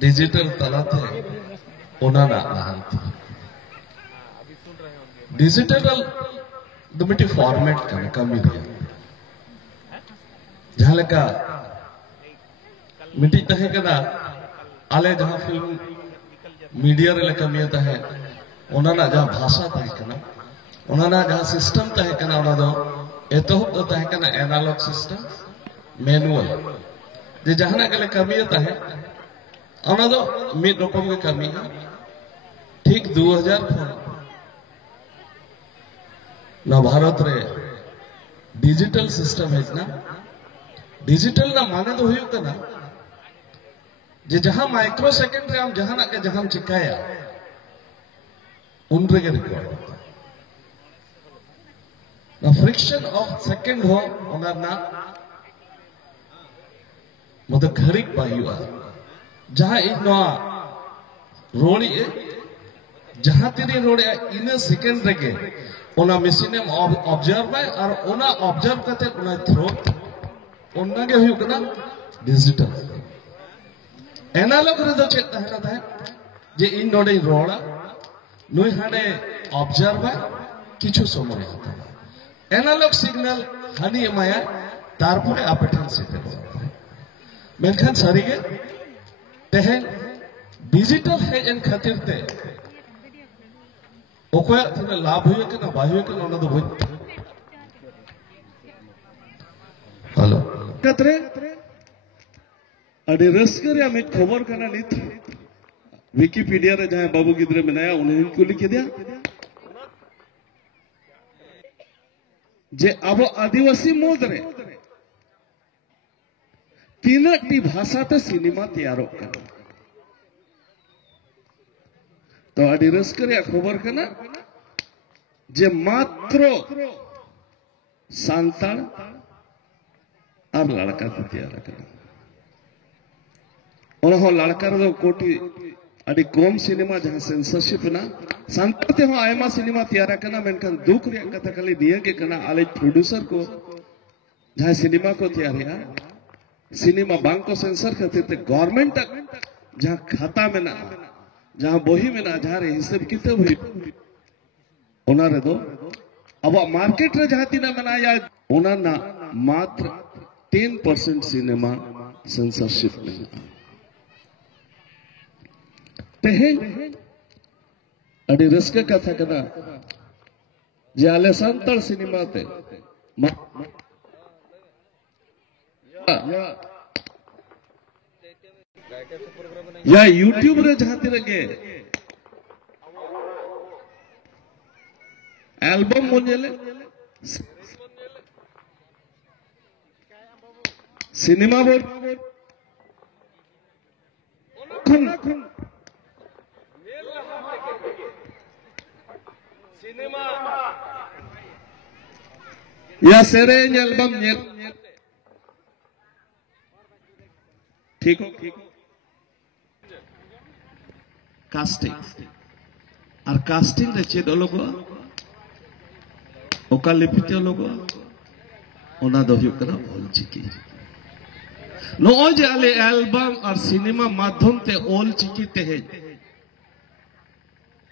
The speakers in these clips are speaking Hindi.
डिजिटल तलाते ओनाना लहांती डिजिटल दो मिट्टी फॉर्मेट करने का मीडिया जहाँ लगा मिट्टी तहे कदा आले जहाँ फिल्म मीडिया रे लगा मिया तहे ओनाना जहाँ भाषा तहे कना ओनाना जहाँ सिस्टम तहे कना ओना दो एतोह तो तहे कना एनालॉग सिस्टम मैनुअल जे जहाँ ना कले कमिया तहे ओना दो मिड रकम के कमिया ठीक 2000 ना भारत रे डिजिटल सिस्टम है ना डिजिटल ना माने तो हुई कना जे जहाँ माइक्रो सेकंड रे हम जहाँ ना के जहाँ हम चिकाया उन रे के रिकॉर्ड ना फ्रिक्शन ऑफ सेकंड हो ओना ना मतलब घड़ीक बायुआ जहाँ एक नवा रोड़ी जहाँ तेरी रोड़े इन सेकंड रे के ओना मशीन में ऑब्जर्व है और ओना ऑब्जर्व करते ओना थ्रो ओना के हुई कना डिजिटल एनालॉग रे दो चेक तहना था जे इन नोडे रोड़ा नुई हाने ऑब्जर्व है किछु समय होता है एनालॉग सिग्नल हानि माया तारपुरे आपेठन से ते मेनखान सारीगे तेहे डिजिटल है इन खातिर ते ओको तिना लाभ हुए के ना बाय हुए के ना दो होय हेलो कतरे अडी रस्कर या में खबर करना नित विकिपीडिया रे जहां बाबू गिद्रे मेनाया उन्हें को लिख दिया जे अब आदिवासी मोद रे तीनटी भाषा ते सिनेमा तैयारो कर तो अडी रस्कर या खबर करना जे मात्र सांताल और लड़का को तैयार करना और लड़का रो कोटी अडी कम सिनेमा जहां सेंसरशिप ना सांताल ते हो आयमा सिनेमा तैयार करना मेनखान दुख रे कथा खाली दिया के करना आले प्रोड्यूसर को जहां सिनेमा को तैयार है सिनेमा बैंक को सेंसर करते थे गवर्नमेंट तक जहां खाता में ना जहां बोही में ना जहां रे हिसाब किताब हुई ओना रे दो अब मार्केट रे जहां तीना मना या ओना ना मात्र 10% सिनेमा सेंसरशिप में तेहे अडी रस्के कथा कदा जे आले संतल सिनेमा ते या यूट्यूब रे जहां लगे एल्बम मुझे सिनेमा बोल सिनेमा या सेरेंज एल्बम ठीक हो कास्टिंग और कास्टिंग रे चेद लोग ओका लिपिते लोग ओना दो हुई कना ओल चिकी नो जे आले एल्बम और सिनेमा माध्यम ते ओल चिकी ते है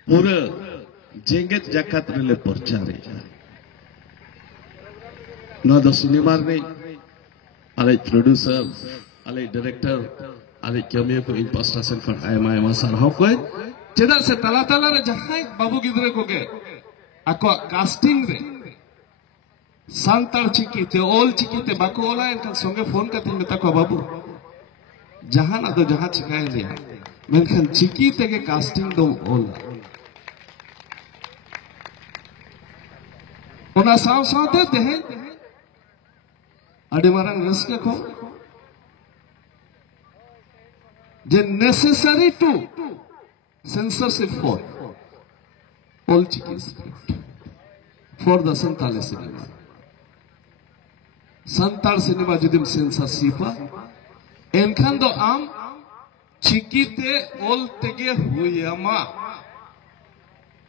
पूरा जेंगत जकत रे प्रचार नो दो सिनेमा रे आले प्रोड्यूसर आले डायरेक्टर आले कमिया को इंपोस्टेशन कर आयमा सारहाव को चेदा से तला तला रे जहां बाबू गिद्रे को के आको कास्टिंग रे सांताल चिकी ते ओल चिकी ते बाको ओला इनका संगे फोन करते मेता को बाबू जहां ना तो जहां चिकाय लिया मेनखान चिकी ते के कास्टिंग दो ओल ओना साव सावते ते है अडे मारन रस्के को जे necessary to censorship for all chicken script for the Santal cinema. Santal cinema judim censorship enkhan do am chikite all tege huyama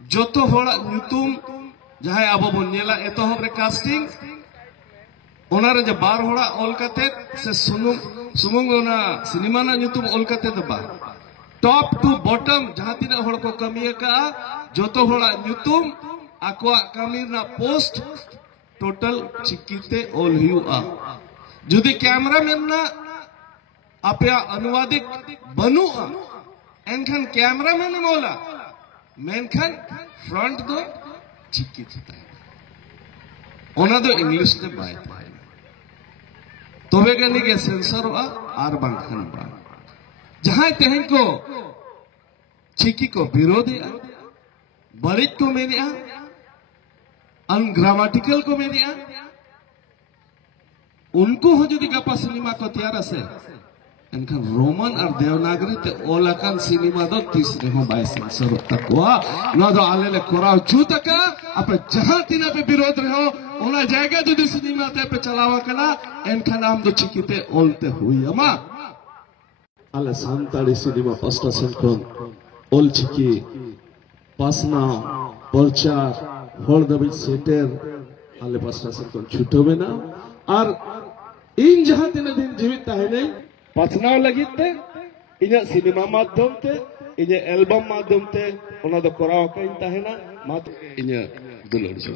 joto hora nyutum jahay abo bon nyela etohob re casting ओनारे जब बार होड़ा ओल कते से सुमुंग ओना सिनेमा ना न्यूतुम ओल कते तो बार टॉप टू बॉटम जहां तीना हड़ को कमी का जोतो हड़ा न्यूतुम आकवा कमी ना पोस्ट टोटल चिकिते ऑल हुआ जुदी कैमरामैन ना आपया अनुवादिक बनुआ एनखान कैमरामैन मोला मेनखान फ्रंट दो चिकिते ओना दो इंग्लिश ते बाय तोबे गनी के सेंसर वा आर बांखान बा जहां तेहन को चिकी को विरोधी बड़ित को मेरे अनग्रामेटिकल को मेरे उनको हो जो गपा सिनेमा को तैयार से इनका रोमन और देवनागरी ते ओलाकान सिनेमा दो तीसरे हो बाय सेंसर तक हुआ ना दो आले ले कोराव जूता का अपने जहां तीना पे विरोध रहो ओना जाएगा जो सिनेमा ते पे चलावा कला इनका नाम दो चिकीते ओलते हुई अमा आले सांताड़ी सिनेमा पास्टा सेंट्रल ओल चिकी पासना प्रचार हर दबी सेटर आले पास्टा सेंट्रल छुटो में ना और इन जहां तीन दिन जीवित है नहीं पासनाव लगी थे इन्हें सिनेमा माध्यम थे इन्हें एल्बम माध्यम थे उन्हें तो कोराव कहीं था है ना मात इन्हें दुलड़ जो